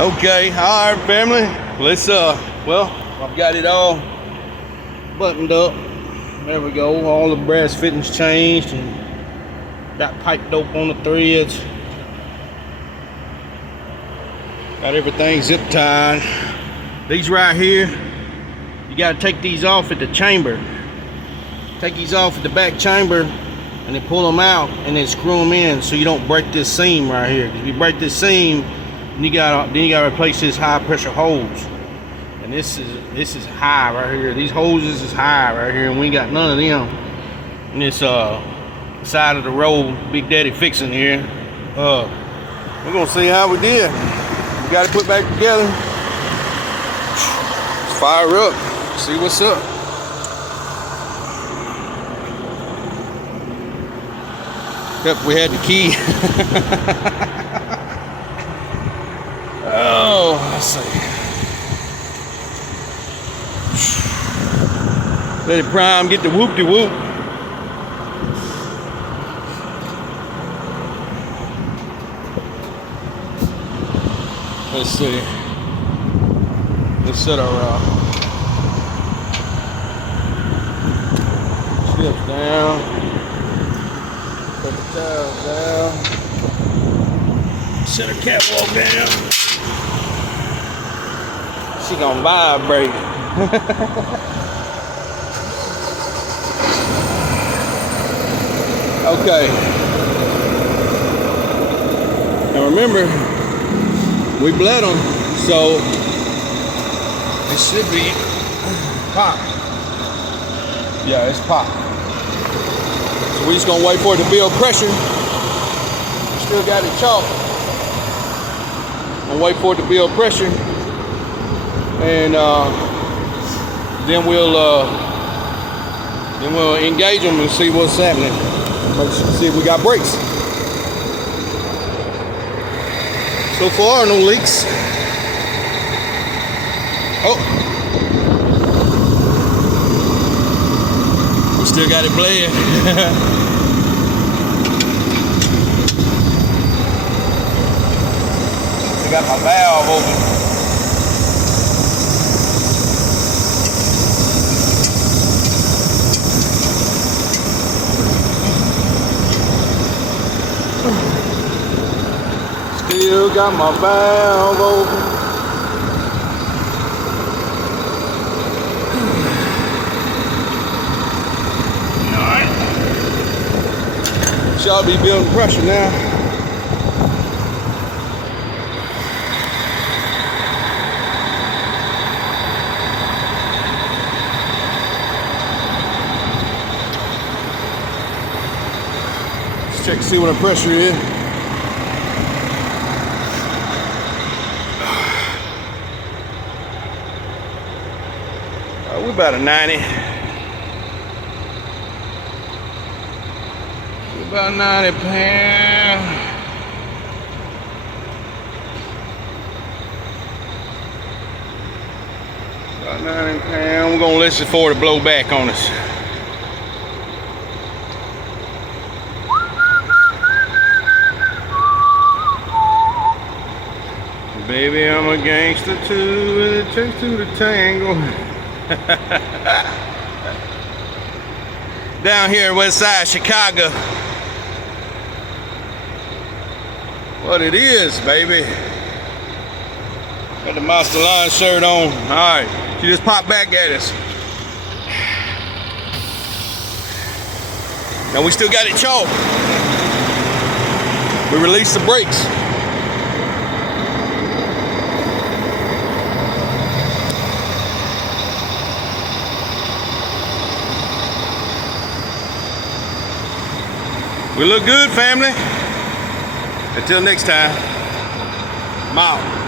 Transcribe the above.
Okay, all right, family. Let's well, I've got it all buttoned up. There we go. All the brass fittings changed and got pipe dope on the threads. Got everything zip tied. These right here, you gotta take these off at the chamber. Take these off at the back chamber and then pull them out and then screw them in so you don't break this seam right here. If you break this seam, then you gotta replace this high pressure hose. And this is high right here. These hoses is high right here, and we ain't got none of them. And this side of the road, Big Daddy fixing here. We're gonna see how we did. We got it put back together. Let's fire up, see what's up. Yep, we had the key. Oh, let's see. Let it prime, get the whoop-de-whoop. Let's see. Let's set our ships down. Put the towels down. Set her catwalk down. She gonna vibrate. Okay. Now remember, we bled them, so it should be pop. Yeah, it's pop. So we're just gonna wait for it to build pressure. Still got it chalk. And wait for it to build pressure. And then we'll engage them and see what's happening. See if we got brakes. So far, no leaks. Oh, we still got it bled. I got my valve open. Still got my valve open. Alright. Shall be building pressure now. Let's check to see what the pressure is. We're about a 90. We're about 90 pounds. About 90 pounds. We're gonna listen for it to blow back on us. Baby, I'm a gangster too, and it takes two to tango. Down here in West Side Chicago. What it is, baby. Got the Monster Line shirt on. Alright, she just popped back at us. Now we still got it chalked. We released the brakes. We look good, family. Until next time, I'm out.